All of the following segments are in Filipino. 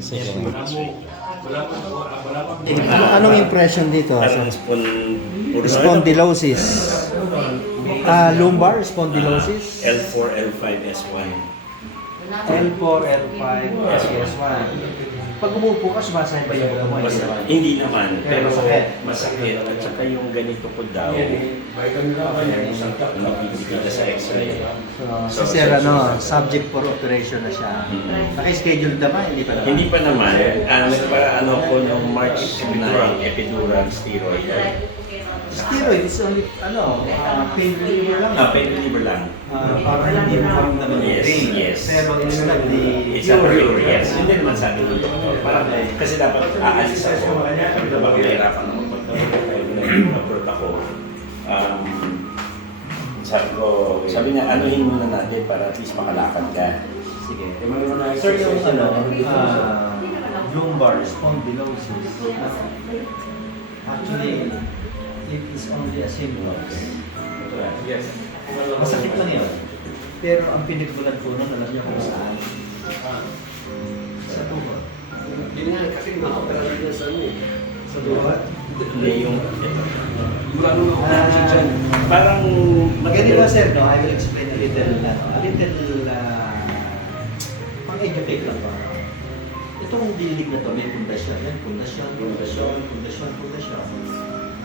Sige. Anong impression dito? Anong Spondylosis. Lumbar spondylosis. L4, L5, S1. L4, L5, S1. Pag umupo ka, sumasaya ba yung buto mo? Hindi naman, pero masakit. masakit. At saka yung ganito po daw, nakikita sa x-ray. So, si Sir, subject for operation na siya. Naka-schedule naman, hindi pa naman? Hindi pa naman. Nagpa-ano ko nung March 9, epidural steroid. Steroid is only, pain reliever lang. Pain reliever lang. Para hindi mo maramdaman yung Yes, pain. yes. Pero it's not the It's a pure, yes. Hindi naman sabi ko. Parang, kasi dapat aalis ako. Sabi ko, baka mahirapan ako pag-abroad ako. Sabi niya, anuhin muna natin para at least makalakad ka. Sige. Sir, yung lumbar spondylosis, actually, it is only a symptom. Yes. Masakit lang yun. Pero ang pinagbulan po nun, alam niyo kung saan? Sa tuhod. Yun nga, kasi nakapera rin sa ano eh. Sa duhat. Hindi yung... Wala nung ako kasi dyan. Parang... Ganito sir, I will explain a little, pang-educate lang ba? Itong dilig na to, may pundasyon. Yan, pundasyon.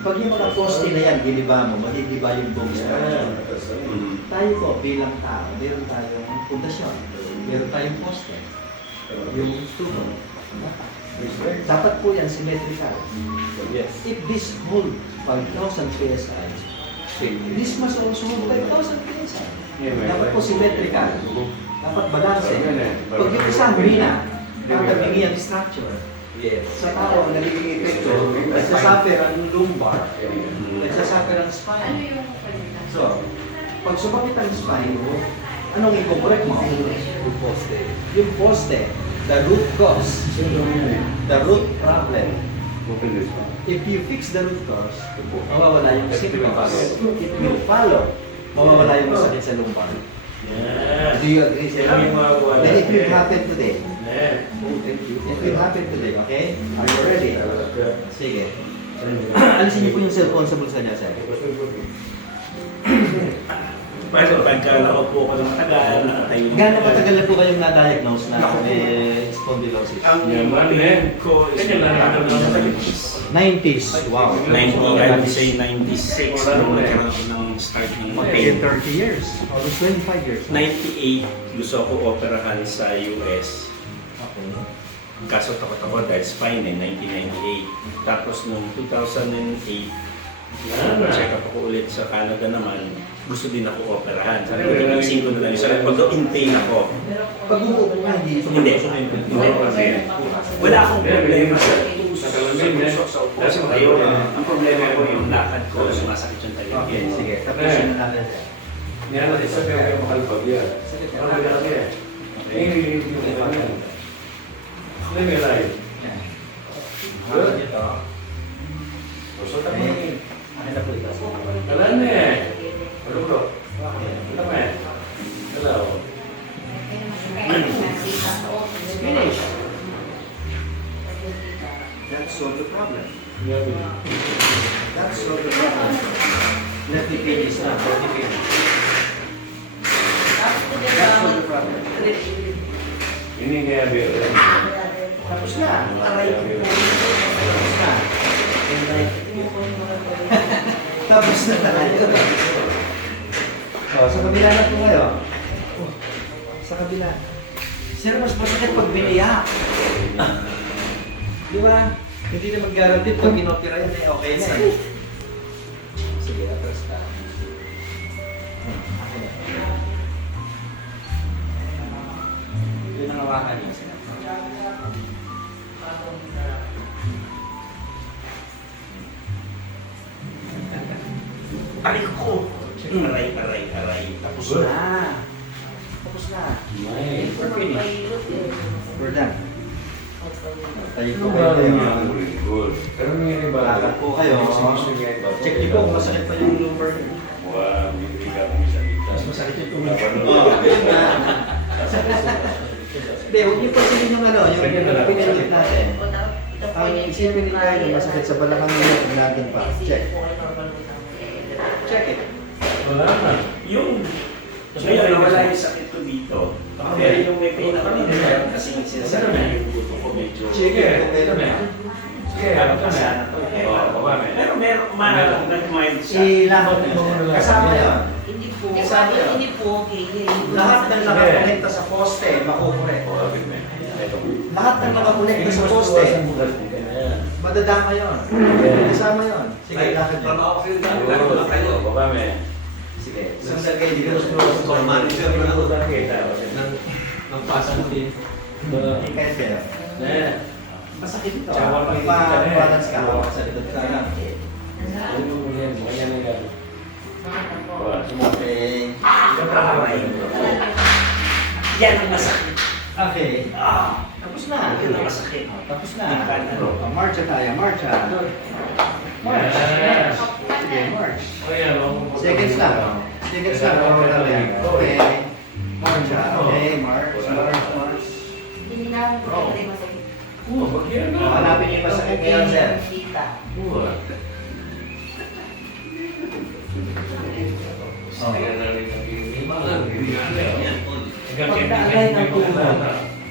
Pag yung mga poste na yan, giniba mo, madidiba yung buong structure. Tayo po, bilang tao, meron tayong pundasyon. Meron tayong poste. Yung tuhod. Dapat po yan symmetrical. Yes. If this hold 5,000 PSI, this must also hold 5,000 PSI. Dapat po symmetrical. Dapat balance. Pag yung isang humina, tatagiging ang structure. Yes. Sa tao, nagiging epekto, nagsasuffer ang lumbar, nagsasuffer ang spine. So, pag sumakit ang spine mo, anong i-correct mo? Yung poste. Yung poste, the root cause, the root problem. If you fix the root cause, mawawala yung symptoms. It will follow. Mawawala yung masakit sa lumbar. Yeah. Do you agree, sir? Then it will happen today. Yeah. It will happen today, okay? Are you ready? Sige. Alisin niyo po yung cellphone sa bulsa niya, sir. Pero pagka naupo ko ng matagal, nakatayo. Gano'ng katagal na po kayong na-diagnose na may spondylosis? Ang tingin ko is 90s. Wow. 90, I would say 96 nung nagkaroon ako ng start ng Okay, pain. 30 years. Almost 25 years. 98, gusto ko operahan sa US. Okay. Kaso takot ako dahil spine 1998. Tapos nung 2008, check up ako ulit sa Canada naman. Gusto din ako operahan. Sabi ko, tinising ko na lang. Sabi ko, although in-pain ako. Pag umuupo ka, hindi. Hindi. Wala akong problema sa upo sa tayo. Ang problema ko yung lakad ko, sumasakit yung tayo. Okay, sige. Tapusin na natin. Yan natin sa kaya makalpag yan. Sige. Ano ba yan? Ano may live? Good. Ito. Gusto ka mo yun. Ano na po ito? Wala na eh. Ano bro? Ano ba eh? Hello. Finish. That solved the problem. That solved the problem. Let me finish now. Let me finish. That solved the problem. Ini kaya biar. Tapos na. Tapos na. Tapos na tayo. Oh, sa kabila na po kayo. Oh, sa kabila. Sir, mas masakit pag biniyak. Di ba? Hindi naman guarantee pag inopera yan ay okay na eh. Sige, atras ka. Ako na. Yun ang hawakan niya sila. Aray ko! Aray. Tapos Na. Tapos na. We're finished. We're done. Tayo po kayo. Pero nangyari ba? Lakad po kayo. Check niyo po kung masakit pa yung lumbar niyo. Wow, hindi ka kami sa Mas masakit yung tumingin. Oh, Oh, Hindi, huwag niyo pansinin yung ano, yung Ganyan na lang. pinanit natin. Ito po Ang yung isipin nila yung masakit sa balakang nila, pag natin pa. Check. Check it. Wala na. Yung, ngayon, nawala yung sakit ko dito. Pero yung may pain ako dito, meron kasi yung sinasabi na yung buto ko medyo... Check it. Kung meron na. Sige, ano ka na? Oo, baba mo. Pero meron, nag-mild siya. Ilangot mo. Kasama yun. Hindi po. Kasama yun. Hindi po, okay. Lahat ng nakakonekta sa poste, makukurek. Lahat ng nakakonekta sa poste, madadama yun. Kasama yun. Sige, lakad yun. Baba mo. Sige. Sandal kayo dito. Manager na ako nakita. Nang pasan din. Ikay kayo. Masakit ito. Tsaka Pag ma-balance ka, hawak sa likod ka lang. Okay. Yan ang masakit. Okay. Tapos na. Yan ang masakit. Tapos na. Marcha tayo. Marcha. March. Yes. Sige, march. Seconds Seconds lang. Seconds lang. Okay. Marcha. Okay, march. March. March. Hindi namin po kasi masakit. Hanapin niyo yung masakit ngayon, sir. Pagdaalay ng tulong.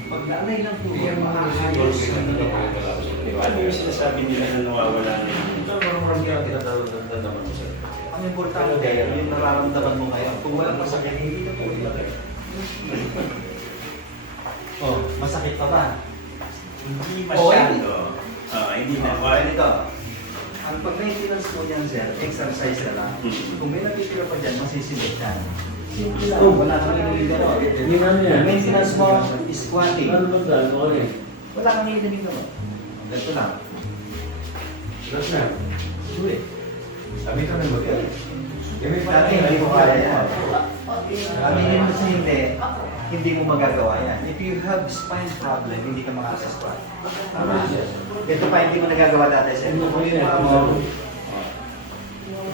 Pagdaalay ng tulong, maayos. Ano yung sinasabi nila na nawawala na yun? Ang importante, yung nararamdaman mo ngayon. Kung walang masakit, hindi na po ilagay. Oh, masakit pa ba? Hindi Oo, masyado. Hindi na. Okay, ito. Ang pag-maintenance mo yan, sir, exercise na lang. Kung may natitira pa dyan, masisimit yan. Simple lang. Wala kang inilig gano'n. Ang maintenance mo is squatting. Wala kang inilig gano'n. Ganito lang. Do it. Dati hindi mo kaya yan. Aminin mo sa hindi mo magagawa yan. If you have spine problem, hindi ka makaka-squat. Ito pa hindi mo nagagawa dati, sir. Kung yung mga mo,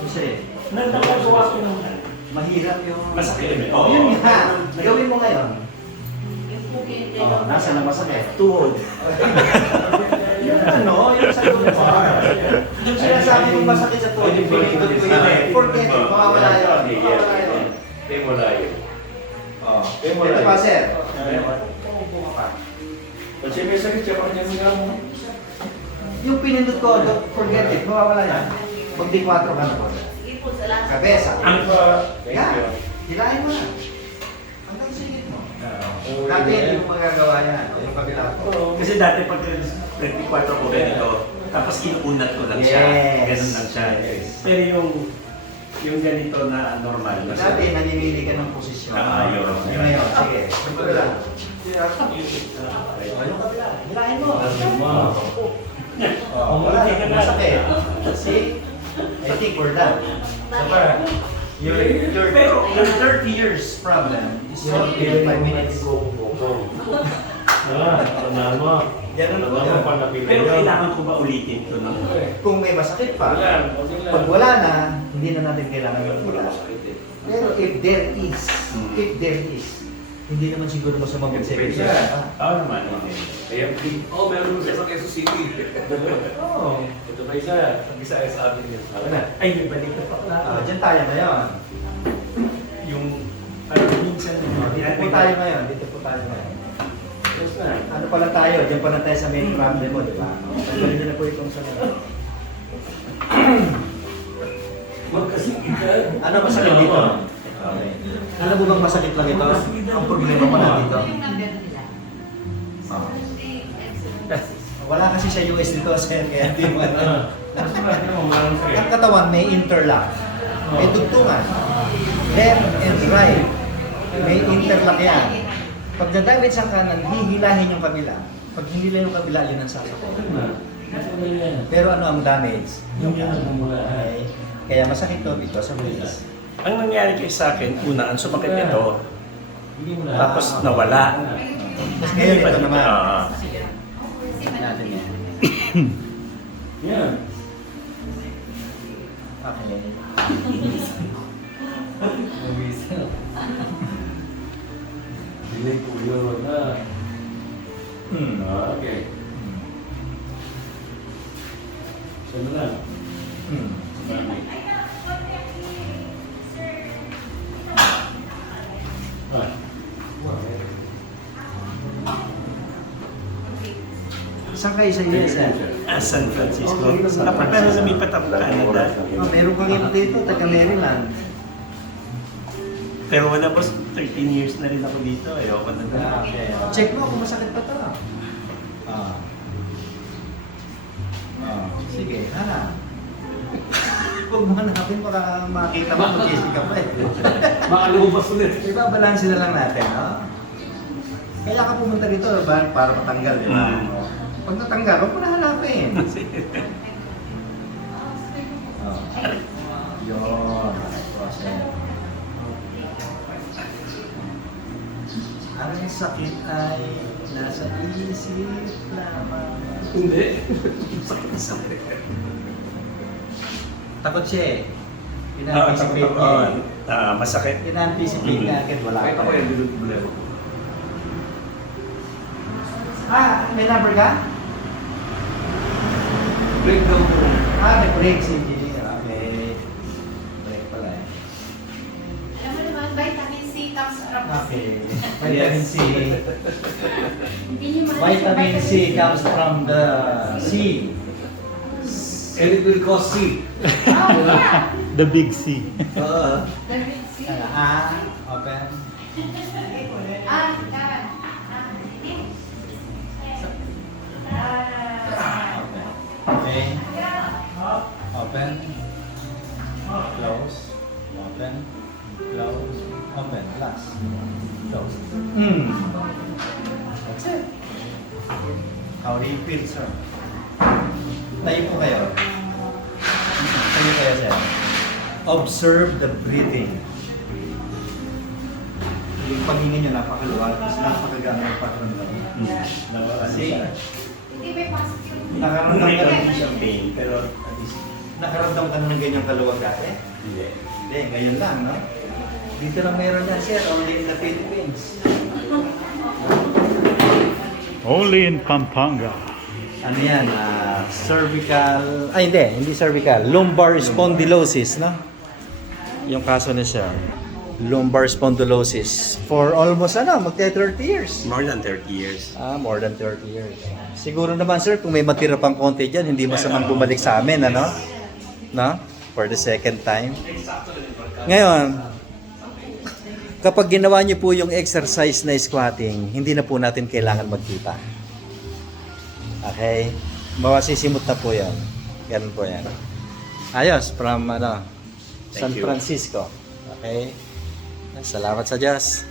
kasi Nagagawa ko naman. mahirap yung... Masakit. Oo, yun nga. Gawin mo ngayon. Yung po yung Oh, nasa na masakit? Tuhod. Yung ano, yung sa lumbar. Yung sinasabi mong masakit sa tuhod, yung pinindot ko yun eh. Forget it, mawawala yun. Mawawala yun. Oh, ito pa, sir. Yung pinindot ko, forget it, mawawala yan. Magdi 4 ka na po. Sige po, salamat. Kabesa. Ang Yan. Hilahin mo na. Hanggang sigit mo. Dati hindi mo magagawa yan. Yung kabila ko. Kasi dati pag 24 ko ganito, tapos kinuunat ko lang siya. Yes. Ganun lang siya. Pero yung ganito na normal. Dati nanimili ka ng posisyon. Yun. Yung ngayon, sige. Yung kabila. Yung kabila. Hilahin mo. Oh, wala na masakit. See? I think we're done. Your 30 years problem is solved in 5 minutes. Yan ang Pero kailangan ko ba ulitin ito? Kung may masakit pa, pag wala na, hindi na natin kailangan magmula. Pero if there is, hindi naman siguro masama mag-service. Oo naman. Meron mo sa Quezon City. Oo. Ito ba isa? Ang isa ay sa atin yun. Ay, may balik na pala. Diyan tayo ngayon. Yung, parang minsan, Dito po tayo ngayon. Dito po tayo ngayon. Ano pala tayo? Diyan pala tayo sa main problem mo, di ba? Tanggalin nyo na po itong sa Ano masakit dito? Okay. Alam mo bang masakit lang ito? Ang problema mo na dito. Yung number nila. Wala kasi sa US dito, sir, kaya hindi mo ano. Ang katawan may interlock. May dugtungan. Left and right. May interlock yan. Pag nadamage sa kanan, hihilahin yung kabila. Pag hinila yung kabila, yun ang sasakot. Pero ano ang damage? Yung okay. Kaya masakit to dito sa waist. ang nangyari kay sa akin, una, ang sumakit ito, tapos nawala. Tapos ngayon ito naman. Natin yan. Yan. Okay. Dinig po yun. Saan na lang? Hmm. Ah. Saan kayo sa US? San Francisco. Pero lumipat ako Canada. Meron kang ito dito, taga Maryland. Pero wala boss, 13 years na rin ako dito. Ayoko na doon. Okay. Check mo kung masakit pa ito. Sige, hanap. Huwag mo hanapin para makita mo mag-isip ka pa eh. Makalubas ulit. Ibabalansin na lang natin, no? Kaya ka pumunta dito para matanggal, di ba? Pag natanggal, huwag mo na hanapin. Yun. Ang sakit ay nasa isip lamang. Hindi. Sakit. Takot siya eh. Takot Ina-anticipate ako. niya eh. Masakit. Ina-anticipate niya agad, wala Kahit pa. ako yan, dito problema ko. May number ka? Breakdown ko. May break si engineer. Okay. Break pala eh. Alam mo naman, vitamin C comes from Okay. Vitamin C. Hindi niyo man- Vitamin C comes from the sea. And it will cause C. Oh, yeah. The big C. Vitamin C. Open. Yan. Okay. Open. Close. Open. Close. Open. Last. Close. That's it. How do you feel, sir? Tayo po kayo. Tayo kayo, sir. Observe the breathing. Yung paghinga nyo napakaluwag, tapos napakagaan ng pakiramdam. See? Hindi may positive. Nakaramdam ka Hindi siyang pain, pero at least Nakaramdam ka na ng ganyang kaluwag dati? hindi. Hindi, ngayon lang, no? Dito lang meron yan, sir. Only in the Philippines. Only in Pampanga. Ano yan? Cervical... Ay, hindi cervical. Lumbar spondylosis, no? Yung kaso na siya. Lumbar spondylosis. For almost, magta 30 years. More than 30 years. More than 30 years. Siguro naman, sir, kung may matira pang konti dyan, hindi masamang bumalik sa amin, ano? No? For the second time. Ngayon, kapag ginawa niyo po yung exercise na squatting, hindi na po natin kailangan magkita. Okay? Mawasisimot na po yan. Ganun po yan. Ayos, from San Thank you. Francisco. Okay? Salamat sa Diyos.